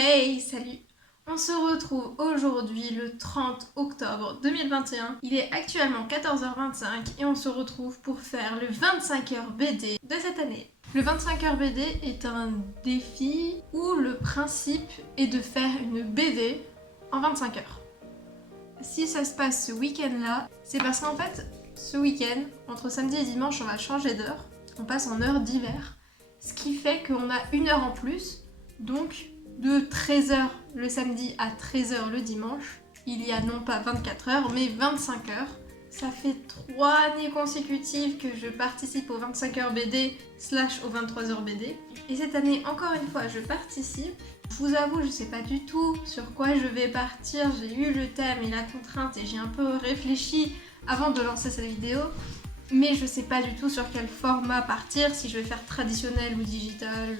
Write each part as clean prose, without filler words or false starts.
Hey, salut! On se retrouve aujourd'hui le 30 octobre 2021. Il est actuellement 14h25 et on se retrouve pour faire le 25h BD de cette année. Le 25h BD est un défi où le principe est de faire une BD en 25 heures. Si ça se passe ce week-end-là, c'est parce qu'en fait, ce week-end, entre samedi et dimanche, on va changer d'heure. On passe en heure d'hiver, ce qui fait qu'on a une heure en plus, donc de 13h le samedi à 13h le dimanche, il y a non pas 24 heures, mais 25 heures. Ça fait 3 années consécutives que je participe aux 25h BD / aux 23h BD. Et cette année, encore une fois, je participe. Je vous avoue, je sais pas du tout sur quoi je vais partir. J'ai eu le thème et la contrainte et j'ai un peu réfléchi avant de lancer cette vidéo. Mais je sais pas du tout sur quel format partir, si je vais faire traditionnel ou digital.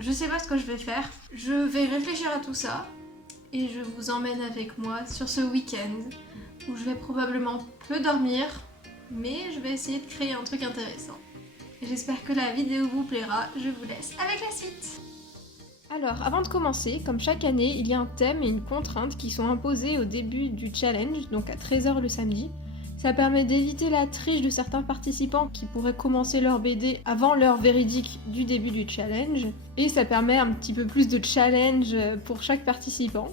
Je sais pas ce que je vais faire. Je vais réfléchir à tout ça et je vous emmène avec moi sur ce week-end où je vais probablement peu dormir, mais je vais essayer de créer un truc intéressant. J'espère que la vidéo vous plaira. Je vous laisse avec la suite. Alors, avant de commencer, comme chaque année, il y a un thème et une contrainte qui sont imposés au début du challenge, donc à 13h le samedi. Ça permet d'éviter la triche de certains participants qui pourraient commencer leur BD avant l'heure véridique du début du challenge. Et ça permet un petit peu plus de challenge pour chaque participant.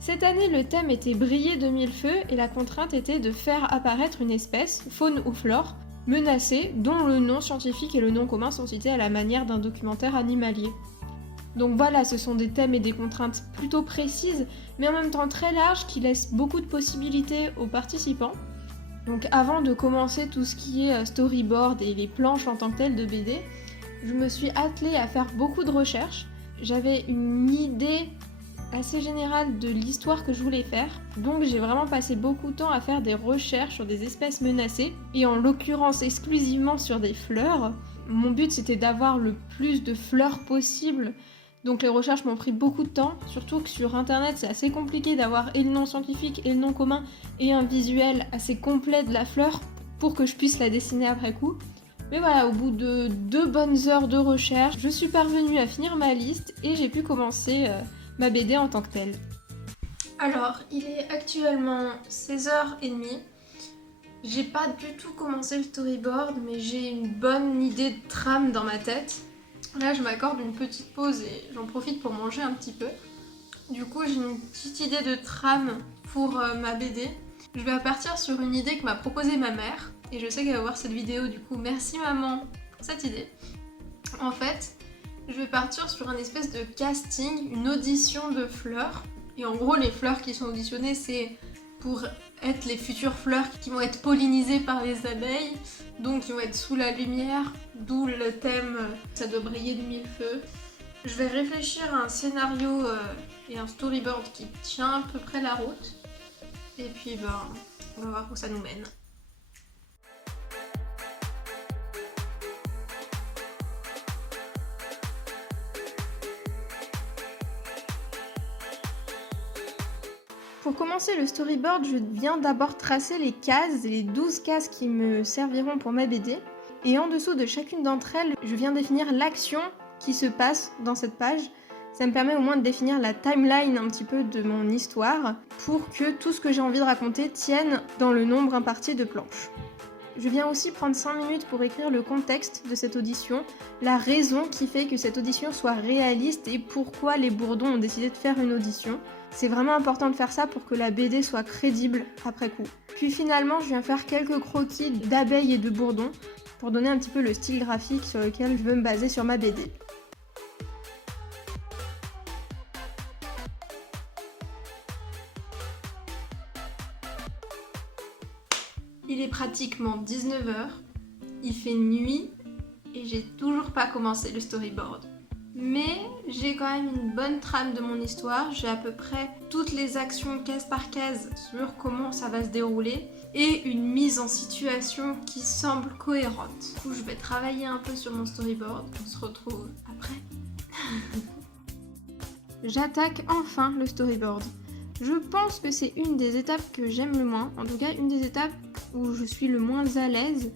Cette année, le thème était briller de mille feux et la contrainte était de faire apparaître une espèce, faune ou flore, menacée, dont le nom scientifique et le nom commun sont cités à la manière d'un documentaire animalier. Donc voilà, ce sont des thèmes et des contraintes plutôt précises, mais en même temps très larges qui laissent beaucoup de possibilités aux participants. Donc avant de commencer tout ce qui est storyboard et les planches en tant que telles de BD, je me suis attelée à faire beaucoup de recherches. J'avais une idée assez générale de l'histoire que je voulais faire, donc j'ai vraiment passé beaucoup de temps à faire des recherches sur des espèces menacées, et en l'occurrence exclusivement sur des fleurs. Mon but c'était d'avoir le plus de fleurs possible. Donc les recherches m'ont pris beaucoup de temps, surtout que sur internet c'est assez compliqué d'avoir et le nom scientifique et le nom commun et un visuel assez complet de la fleur pour que je puisse la dessiner après coup. Mais voilà, au bout de 2 bonnes heures de recherche, je suis parvenue à finir ma liste et j'ai pu commencer ma BD en tant que telle. Alors, il est actuellement 16h30. J'ai pas du tout commencé le storyboard, mais j'ai une bonne idée de trame dans ma tête. Là, je m'accorde une petite pause et j'en profite pour manger un petit peu. Du coup, j'ai une petite idée de trame pour ma BD. Je vais partir sur une idée que m'a proposée ma mère. Et je sais qu'elle va voir cette vidéo, du coup, merci maman pour cette idée. En fait, je vais partir sur un espèce de casting, une audition de fleurs. Et en gros, les fleurs qui sont auditionnées, c'est pour être les futures fleurs qui vont être pollinisées par les abeilles, donc qui vont être sous la lumière, d'où le thème ça doit briller de mille feux. Je vais réfléchir à un scénario et un storyboard qui tient à peu près la route, et puis on va voir où ça nous mène. Pour commencer le storyboard, je viens d'abord tracer les cases, les 12 cases qui me serviront pour ma BD. Et en dessous de chacune d'entre elles, je viens définir l'action qui se passe dans cette page. Ça me permet au moins de définir la timeline un petit peu de mon histoire pour que tout ce que j'ai envie de raconter tienne dans le nombre imparti de planches. Je viens aussi prendre 5 minutes pour écrire le contexte de cette audition, la raison qui fait que cette audition soit réaliste et pourquoi les Bourdons ont décidé de faire une audition. C'est vraiment important de faire ça pour que la BD soit crédible après coup. Puis finalement, je viens faire quelques croquis d'abeilles et de bourdons pour donner un petit peu le style graphique sur lequel je veux me baser sur ma BD. Il est pratiquement 19h, il fait nuit et j'ai toujours pas commencé le storyboard. Mais j'ai quand même une bonne trame de mon histoire, j'ai à peu près toutes les actions case par case sur comment ça va se dérouler et une mise en situation qui semble cohérente. Du coup, je vais travailler un peu sur mon storyboard, on se retrouve après. J'attaque enfin le storyboard. Je pense que c'est une des étapes que j'aime le moins, en tout cas une des étapes où je suis le moins à l'aise.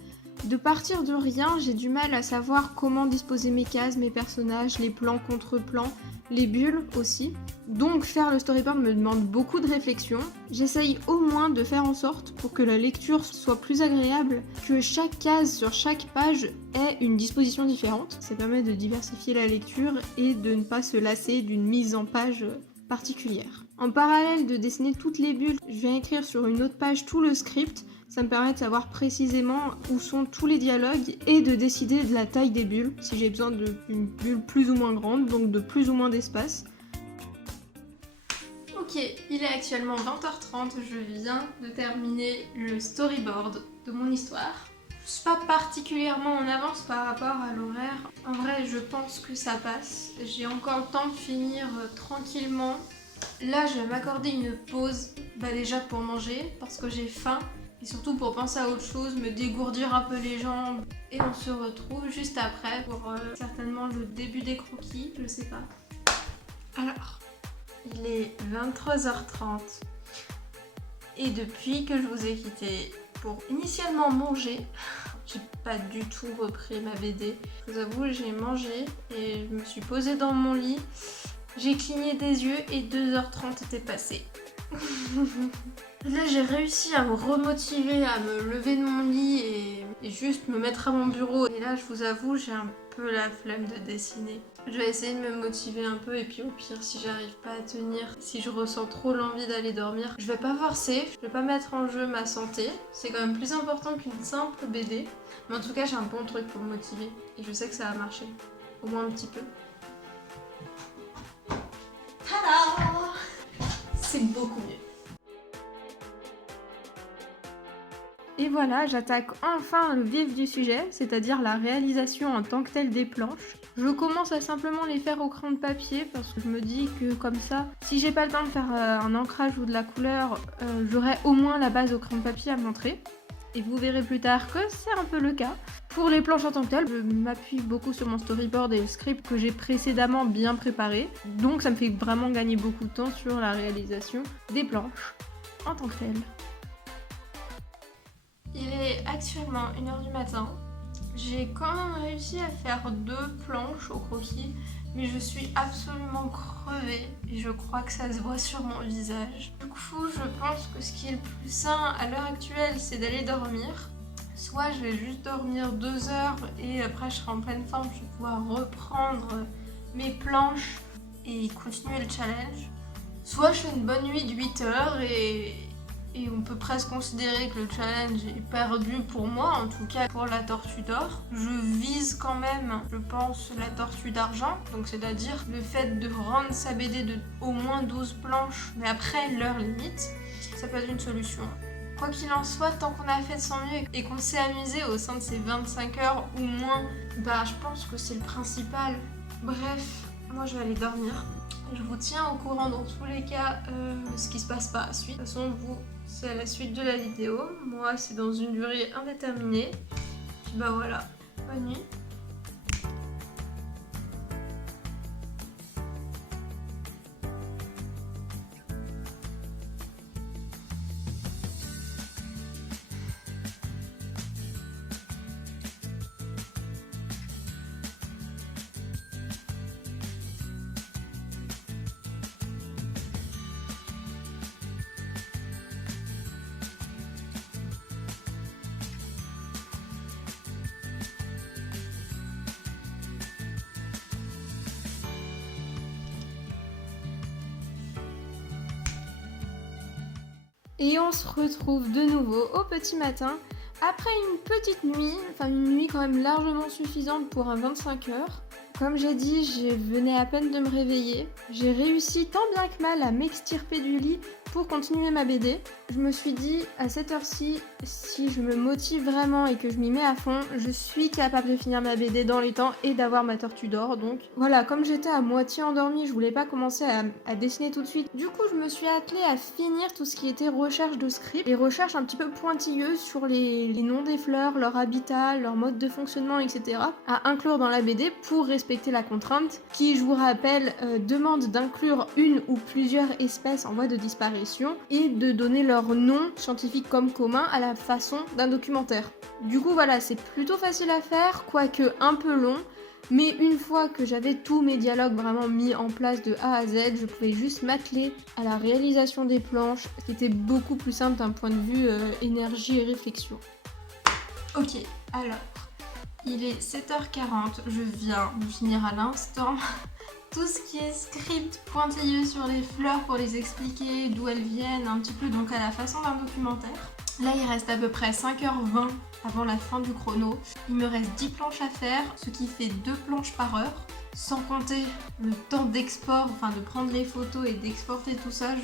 De partir de rien, j'ai du mal à savoir comment disposer mes cases, mes personnages, les plans contre plans, les bulles aussi. Donc faire le storyboard me demande beaucoup de réflexion. J'essaye au moins de faire en sorte pour que la lecture soit plus agréable, que chaque case sur chaque page ait une disposition différente. Ça permet de diversifier la lecture et de ne pas se lasser d'une mise en page particulière. En parallèle de dessiner toutes les bulles, je viens écrire sur une autre page tout le script. Ça me permet de savoir précisément où sont tous les dialogues et de décider de la taille des bulles, si j'ai besoin d'une bulle plus ou moins grande, donc de plus ou moins d'espace. Ok, il est actuellement 20h30, je viens de terminer le storyboard de mon histoire. Je suis pas particulièrement en avance par rapport à l'horaire. En vrai, je pense que ça passe. J'ai encore le temps de finir tranquillement. Là, je vais m'accorder une pause, déjà pour manger, parce que j'ai faim. Et surtout pour penser à autre chose, me dégourdir un peu les jambes. Et on se retrouve juste après pour certainement le début des croquis, je sais pas. Alors, il est 23h30. Et depuis que je vous ai quitté pour initialement manger, j'ai pas du tout repris ma BD. Je vous avoue, j'ai mangé et je me suis posée dans mon lit. J'ai cligné des yeux et 2h30 étaient passées. Là, j'ai réussi à me remotiver, à me lever de mon lit et juste me mettre à mon bureau. Et là, je vous avoue, j'ai un peu la flemme de dessiner. Je vais essayer de me motiver un peu et puis au pire, si j'arrive pas à tenir, si je ressens trop l'envie d'aller dormir, je vais pas forcer, je vais pas mettre en jeu ma santé. C'est quand même plus important qu'une simple BD. Mais en tout cas, j'ai un bon truc pour me motiver et je sais que ça va marcher. Au moins un petit peu. Tada! C'est beaucoup mieux. Et voilà, j'attaque enfin le vif du sujet, c'est-à-dire la réalisation en tant que telle des planches. Je commence à simplement les faire au crayon de papier parce que je me dis que comme ça, si j'ai pas le temps de faire un ancrage ou de la couleur, j'aurai au moins la base au crayon de papier à montrer. Et vous verrez plus tard que c'est un peu le cas. Pour les planches en tant que telles, je m'appuie beaucoup sur mon storyboard et le script que j'ai précédemment bien préparé. Donc ça me fait vraiment gagner beaucoup de temps sur la réalisation des planches en tant que telles. Il est actuellement 1h du matin. J'ai quand même réussi à faire 2 planches au croquis, mais je suis absolument crevée et je crois que ça se voit sur mon visage. Du coup, je pense que ce qui est le plus sain à l'heure actuelle, c'est d'aller dormir. Soit je vais juste dormir 2 heures et après je serai en pleine forme, je vais pouvoir reprendre mes planches et continuer le challenge. Soit je fais une bonne nuit de 8 heures et on peut presque considérer que le challenge est perdu pour moi, en tout cas pour la tortue d'or. Je vise quand même, je pense, la tortue d'argent, donc c'est-à-dire le fait de rendre sa BD de au moins 12 planches, mais après l'heure limite, ça peut être une solution. Quoi qu'il en soit, tant qu'on a fait de son mieux et qu'on s'est amusé au sein de ces 25 heures ou moins, je pense que c'est le principal. Bref, moi je vais aller dormir. Je vous tiens au courant dans tous les cas ce qui se passe par la suite. De toute façon, vous, c'est à la suite de la vidéo. Moi, c'est dans une durée indéterminée. Puis voilà, bonne nuit. Et on se retrouve de nouveau au petit matin, après une petite nuit, une nuit quand même largement suffisante pour un 25 heures. Comme j'ai dit, je venais à peine de me réveiller. J'ai réussi tant bien que mal à m'extirper du lit pour continuer ma BD. Je me suis dit, à cette heure-ci, si je me motive vraiment et que je m'y mets à fond, je suis capable de finir ma BD dans les temps et d'avoir ma tortue d'or. Donc voilà, comme j'étais à moitié endormie, je voulais pas commencer à dessiner tout de suite. Du coup, je me suis attelée à finir tout ce qui était recherche de script, les recherches un petit peu pointilleuses sur les noms des fleurs, leur habitat, leur mode de fonctionnement, etc. à inclure dans la BD pour respecter la contrainte qui, je vous rappelle, demande d'inclure une ou plusieurs espèces en voie de disparition. apparition et de donner leur nom scientifique comme commun à la façon d'un documentaire. Du coup voilà, c'est plutôt facile à faire, quoique un peu long, mais une fois que j'avais tous mes dialogues vraiment mis en place de A à Z, je pouvais juste m'atteler à la réalisation des planches, ce qui était beaucoup plus simple d'un point de vue énergie et réflexion. Ok, alors, il est 7h40, je viens de finir à l'instant tout ce qui est script pointilleux sur les fleurs pour les expliquer d'où elles viennent, un petit peu donc à la façon d'un documentaire. Là, il reste à peu près 5h20 avant la fin du chrono. Il me reste 10 planches à faire, ce qui fait 2 planches par heure. Sans compter le temps d'export, enfin de prendre les photos et d'exporter tout ça,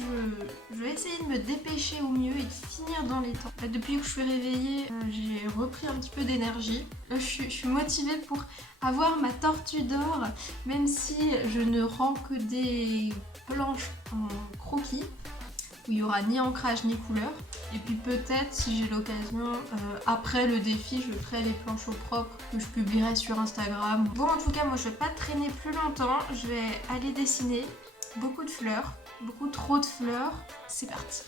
je vais essayer de me dépêcher au mieux et de finir dans les temps. Là, depuis que je suis réveillée, j'ai repris un petit peu d'énergie. Je suis motivée pour avoir ma tortue d'or, même si je ne rends que des planches en croquis, où il n'y aura ni ancrage ni couleur. Et puis peut-être, si j'ai l'occasion, après le défi, je ferai les planches au propre que je publierai sur Instagram. Bon, en tout cas, moi je vais pas traîner plus longtemps, je vais aller dessiner beaucoup de fleurs, beaucoup trop de fleurs. C'est parti.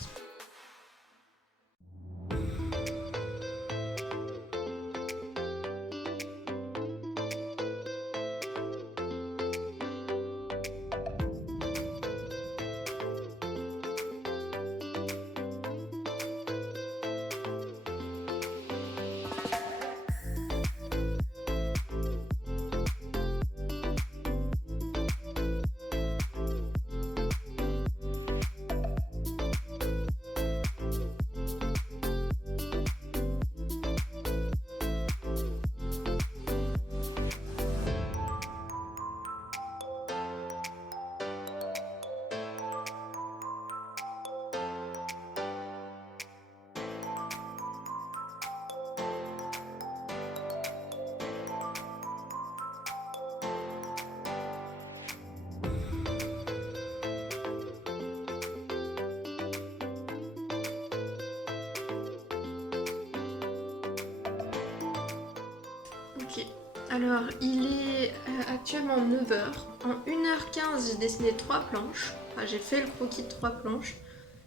Ok, alors il est actuellement 9h. En 1h15, j'ai dessiné 3 planches. Enfin, j'ai fait le croquis de 3 planches.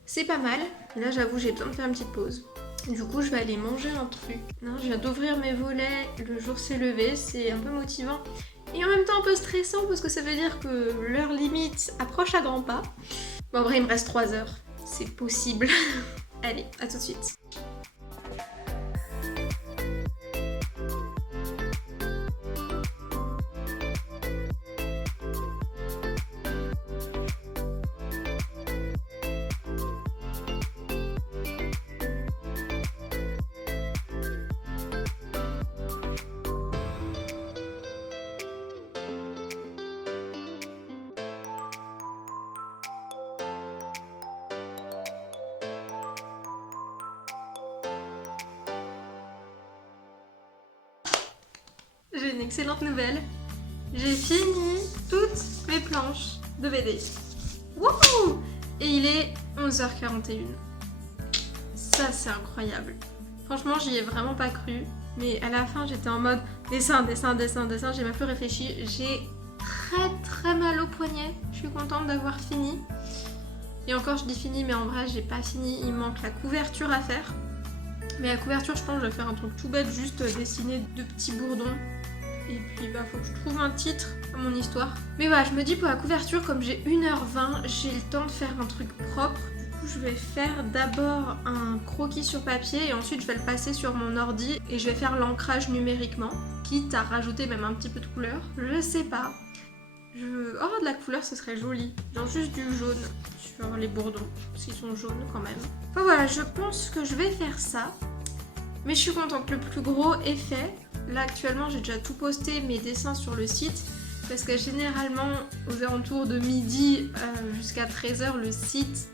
C'est pas mal. Et là, j'avoue, j'ai besoin de faire une petite pause. Du coup, je vais aller manger un truc. Non, je viens d'ouvrir mes volets, le jour s'est levé, c'est un peu motivant. Et en même temps un peu stressant parce que ça veut dire que l'heure limite approche à grands pas. Bon, en vrai, il me reste 3 heures. C'est possible. Allez, à tout de suite. J'ai une excellente nouvelle. J'ai fini toutes mes planches de BD. Wouhou! Et il est 11h41. Ça, c'est incroyable. Franchement, j'y ai vraiment pas cru. Mais à la fin, j'étais en mode dessin. J'ai même peu réfléchi. J'ai très mal au poignet. Je suis contente d'avoir fini. Et encore, je dis fini, mais en vrai, j'ai pas fini. Il manque la couverture à faire. Mais la couverture, je pense que je vais faire un truc tout bête, juste dessiner 2 petits bourdons. Et puis faut que je trouve un titre à mon histoire. Mais voilà, je me dis pour la couverture, comme j'ai 1h20, j'ai le temps de faire un truc propre. Du coup, je vais faire d'abord un croquis sur papier et ensuite je vais le passer sur mon ordi et je vais faire l'ancrage numériquement, quitte à rajouter même un petit peu de couleur. Je sais pas. Oh, de la couleur, ce serait joli. Genre juste du jaune sur les bourdons, parce qu'ils sont jaunes quand même. Enfin voilà, je pense que je vais faire ça. Mais je suis contente, le plus gros est fait. Là actuellement j'ai déjà tout posté mes dessins sur le site parce que généralement aux alentours de midi jusqu'à 13h le site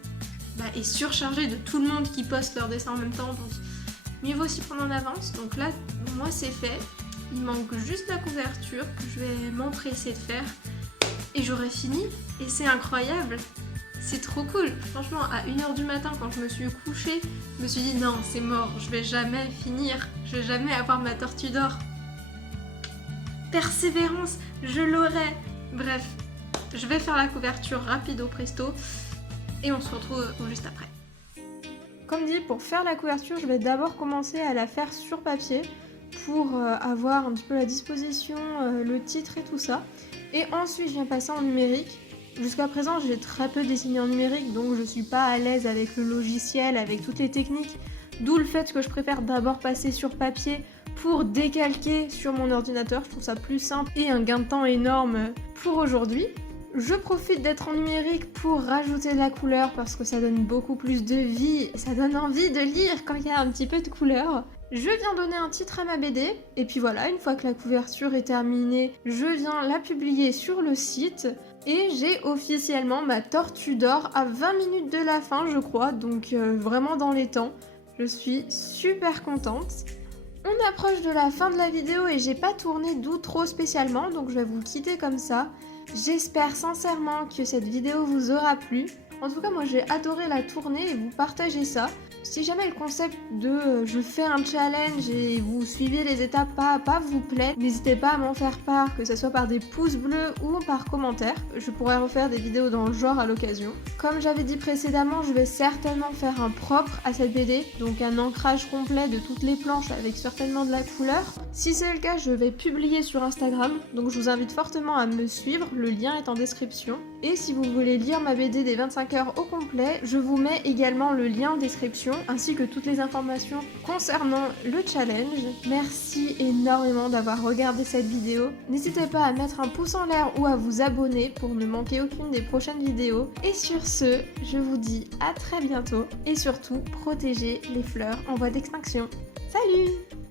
est surchargé de tout le monde qui poste leurs dessins en même temps, donc mieux vaut aussi prendre en avance. Donc là moi c'est fait, il manque juste la couverture que je vais m'empresser de faire et j'aurai fini et c'est incroyable. C'est trop cool. Franchement, à 1h du matin, quand je me suis couchée, je me suis dit non, c'est mort, je vais jamais finir, je vais jamais avoir ma tortue d'or. Persévérance, je l'aurai. Bref, je vais faire la couverture rapido presto et on se retrouve juste après. Comme dit, pour faire la couverture, je vais d'abord commencer à la faire sur papier pour avoir un petit peu la disposition, le titre et tout ça. Et ensuite, je viens passer en numérique. Jusqu'à présent, j'ai très peu dessiné en numérique, donc je suis pas à l'aise avec le logiciel, avec toutes les techniques. D'où le fait que je préfère d'abord passer sur papier pour décalquer sur mon ordinateur. Je trouve ça plus simple et un gain de temps énorme pour aujourd'hui. Je profite d'être en numérique pour rajouter de la couleur parce que ça donne beaucoup plus de vie, ça donne envie de lire quand il y a un petit peu de couleur. Je viens donner un titre à ma BD, et puis voilà, une fois que la couverture est terminée, je viens la publier sur le site, et j'ai officiellement ma tortue d'or à 20 minutes de la fin, je crois, donc vraiment dans les temps. Je suis super contente. On approche de la fin de la vidéo et j'ai pas tourné d'outro spécialement, donc je vais vous quitter comme ça. J'espère sincèrement que cette vidéo vous aura plu. En tout cas, moi j'ai adoré la tourner et vous partager ça. Si jamais le concept de je fais un challenge et vous suivez les étapes pas à pas vous plaît, n'hésitez pas à m'en faire part, que ce soit par des pouces bleus ou par commentaire. Je pourrais refaire des vidéos dans le genre à l'occasion. Comme j'avais dit précédemment, je vais certainement faire un propre à cette BD, donc un ancrage complet de toutes les planches avec certainement de la couleur. Si c'est le cas, je vais publier sur Instagram, donc je vous invite fortement à me suivre, le lien est en description. Et si vous voulez lire ma BD des 25 heures au complet, je vous mets également le lien en description, ainsi que toutes les informations concernant le challenge. Merci énormément d'avoir regardé cette vidéo. N'hésitez pas à mettre un pouce en l'air ou à vous abonner pour ne manquer aucune des prochaines vidéos. Et sur ce, je vous dis à très bientôt et surtout, protégez les fleurs en voie d'extinction. Salut!